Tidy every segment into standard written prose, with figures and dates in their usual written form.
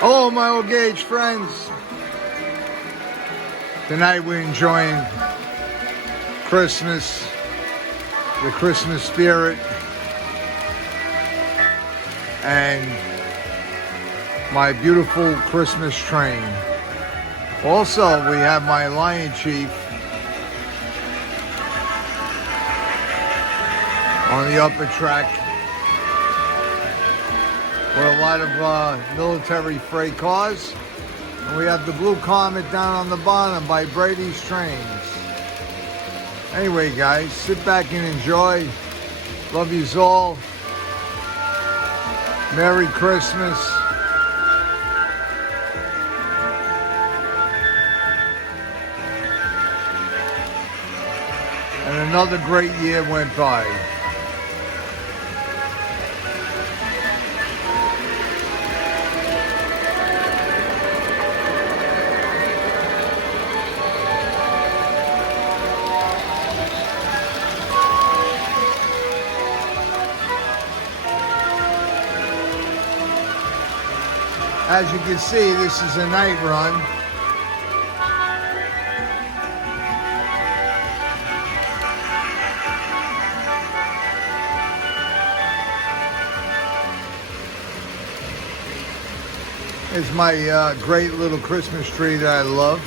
Hello, my old Gage friends. Tonight we're enjoying Christmas, the Christmas spirit, and my beautiful Christmas train. Also, we have my Lion Chief on the upper track with a lot of military freight cars. And we have the Blue Comet down on the bottom by Brady's Trains. Anyway, guys, sit back and enjoy. Love yous all. Merry Christmas. And another great year went by. As you can see, this is a night run. It's my great little Christmas tree that I love.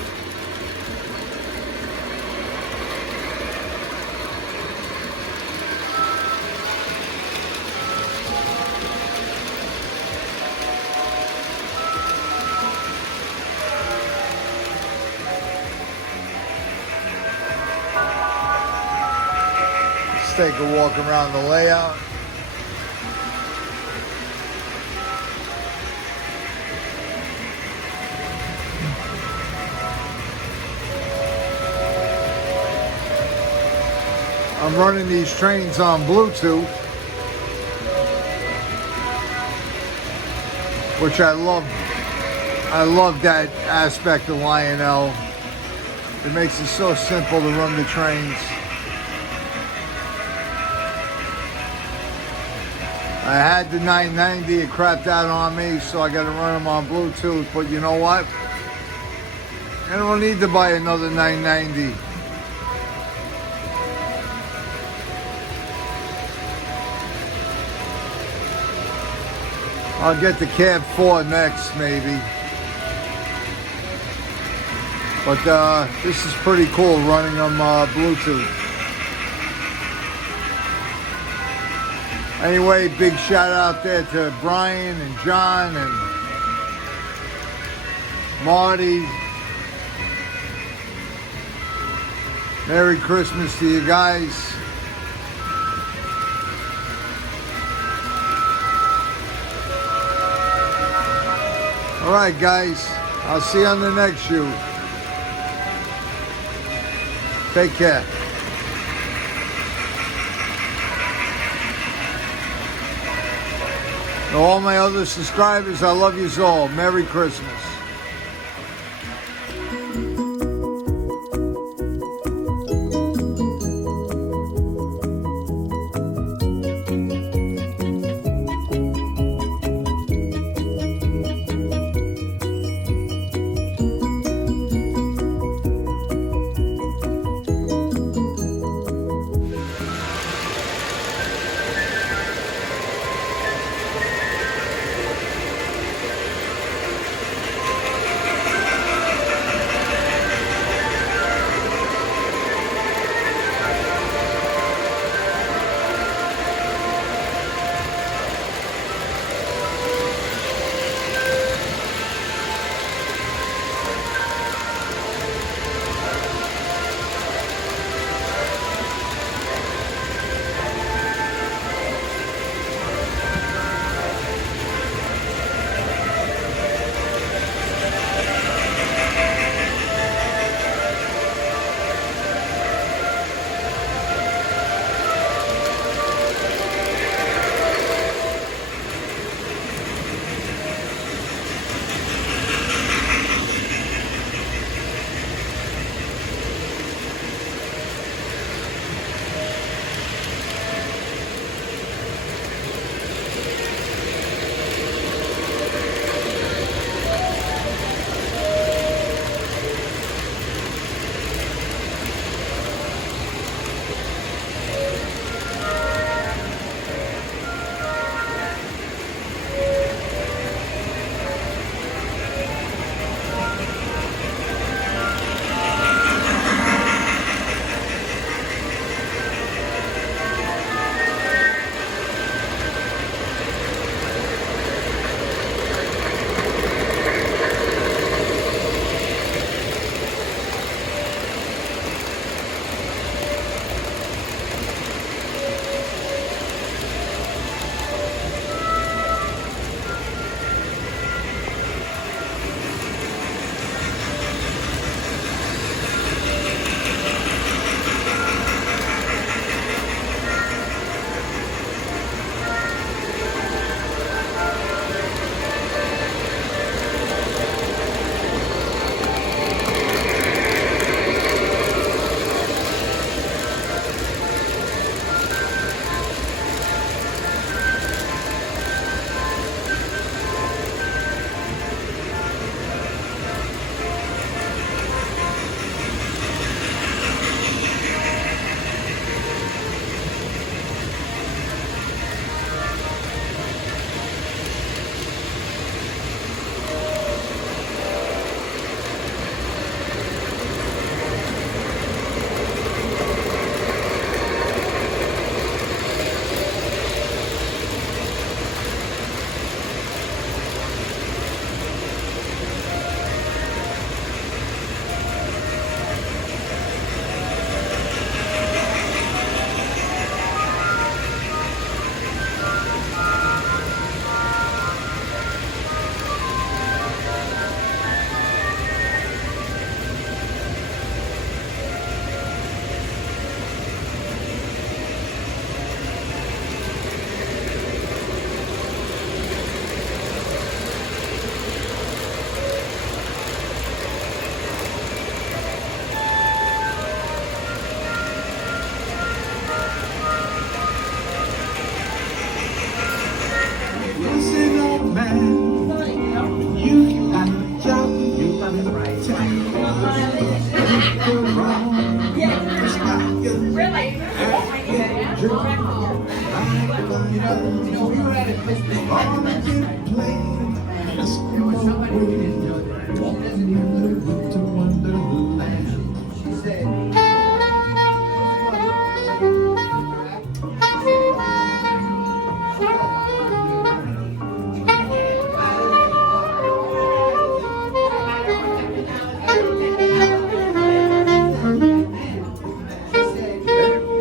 Let's take a walk around the layout. I'm running these trains on Bluetooth, which I love. I love that aspect of Lionel. It makes it so simple to run the trains. I had the 990, it crapped out on me, so I got to run them on Bluetooth. But you know what? I don't need to buy another 990. I'll get the Cab 4 next, maybe. But this is pretty cool running on Bluetooth. Anyway, big shout out there to Brian and John and Marty. Merry Christmas to you guys. All right, guys. I'll see you on the next shoot. Take care. To all my other subscribers, I love yous all. Merry Christmas.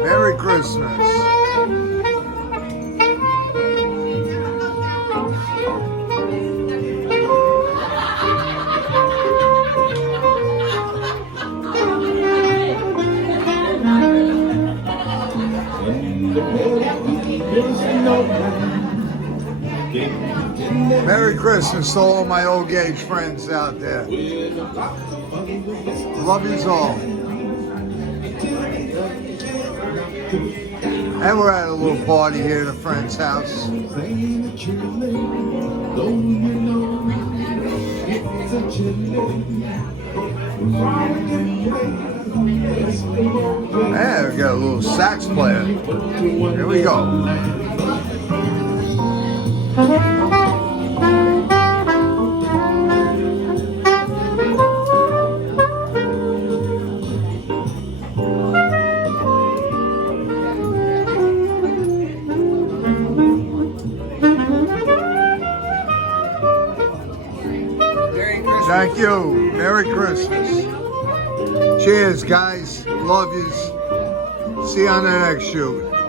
Merry Christmas. Merry Christmas to all my old gauge friends out there. Love yous all. And we're at a little party here at a friend's house. Yeah, we got a little sax player. Here we go. Thank you. Merry Christmas. Cheers, guys. Love yous. See you on the next shoot.